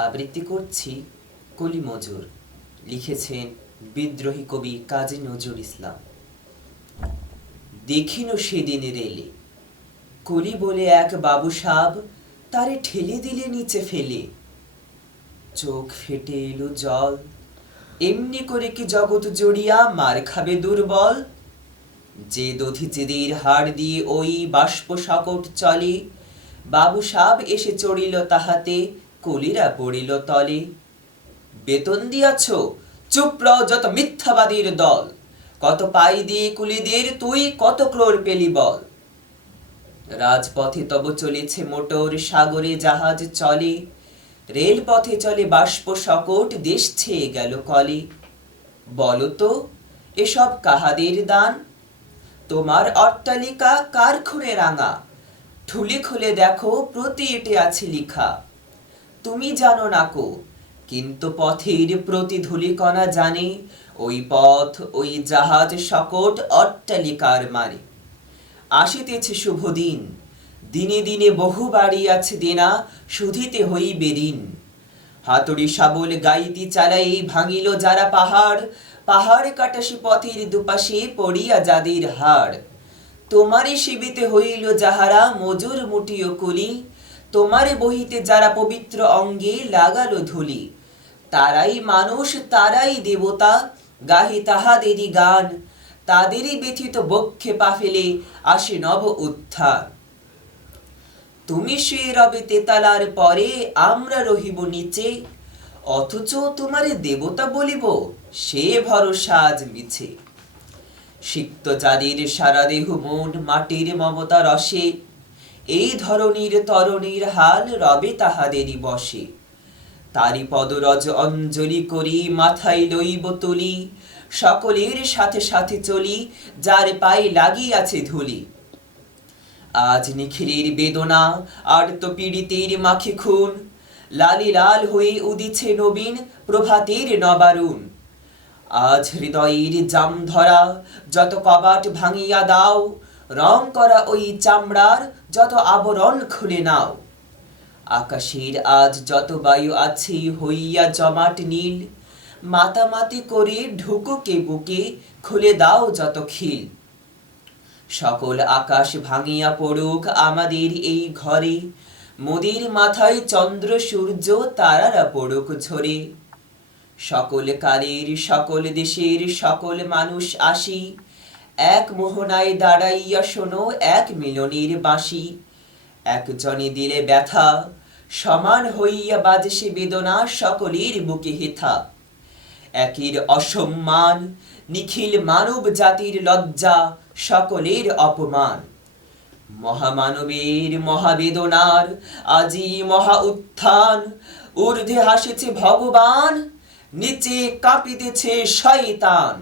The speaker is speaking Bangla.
আবৃত্তি করছি কলি মজুর। লিখেছেন বিদ্রোহী কবি কাজী নজরুল ইসলাম। দেখিন সেদিন রেলে কলি বলে এক বাবু সাব তারে ঠেলে দিলে নিচে ফেলে। চোখ ফেটে এলো জল, এমনি করে কি জগৎ জড়িয়া মার খাবে দুর্বল। যে দধিচিদের হাড় দিয়ে ওই বাষ্প সকট চলে, বাবু সাব এসে চড়িল তাহাতে, কলিরা পড়িল তলে। বেতন দিয়াছ, চুপ রও যত মিথ্যাবাদীর দল। কত পাই দিয়ে কুলিদের তুই কত ক্রোড় পেলি বল। রাজপথে তব চলেছে মোটর, সাগরে জাহাজ চলে। রেলপথে চলে বাষ্প সকট, দেশ ছেয়ে গেল কলে। বলতো এসব কাহাদের দান? তোমার অট্টালিকা কার খুঁড়ে রাঙা? ঠুলি খুলে দেখো প্রতি ইটে আছে লিখা। তুমি জানো না কো, কিন্তু পথের প্রতি ধূলিকণা জানে, ওই পথ ওই জাহাজ সকট অট্টালিকার মানে। আসিতেছে শুভ দিন, দিনে দিনে বহু বাড়ি আছে দেনা, শুধিতে হইবে ঋণ। হাতুড়ি শাবল গাইতি চালাই ভাঙিল যারা পাহাড়, পাহাড় কাটাসি পথের দুপাশে পড়িয়া যাদের হাড়। তোমারে সেবিতে হইল যাহারা মজুর মুটিও কুলি, তোমারে বহিতে যারা পবিত্র অঙ্গে লাগালো ধুলি। তারাই মানুষ তারাই দেবতা, গাহি তাহাদেরই গান। তাদেরই ব্যথিত বক্ষে পা ফেলে আসে নব উত্থান। তুমি শুয়ে রবে তেতালার পরে, আমরা রহিব নিচে। অথচ তোমারে দেবতা বলিব, সে ভরসা আজ মিছে। সিক্ত যাদের সারা দেহ মন মাটির মমতা রসে, এই ধরনীর তরণীর হাল রবে তাহাদেরই বসে। তারি পদরজ অঞ্জলি করি মাথায় লইব তুলি, সকলের সাথে সাথে চলি যার পায়ে লাগিয়াছে ধুলি। আজ নিখিলের বেদনা আর তো পীড়িতের মাখে খুন, লালি লাল হয়ে উদিছে নবীন প্রভাতের নবারুণ। আজ হৃদয়ের জাম ধরা যত কবাট ভাঙিয়া দাও, রং করা ওই চামড়ার যত আবরণ খুলে নাও। আকাশের আজ যত বায়ু আছে হইয়া জমাট নীল, মাতামাতি করে ঢুকুকে বুকে খুলে দাও যত খিল। সকল আকাশ ভাঙিয়া পড়ুক আমাদের এই ঘরে, মোদের মাথায় চন্দ্র সূর্য তারারা পড়ুক ঝরে। সকল কালের সকল দেশের সকল মানুষ আসি, এক মোহনায় দাঁড়াইয়া শোনো এক মিলনের বাঁশি। একজনে দিলে ব্যথা, সমান হইয়া বাজে সে বেদনা সকলের বুকে হেথা। একের অসম্মান, নিখিল মানব জাতির লজ্জা, সকলের অপমান। মহামানবের মহাবেদনার আজি মহা উত্থান, ঊর্ধ্বে হাসিছে ভগবান, নিচে কাঁপিতেছে শয়তান।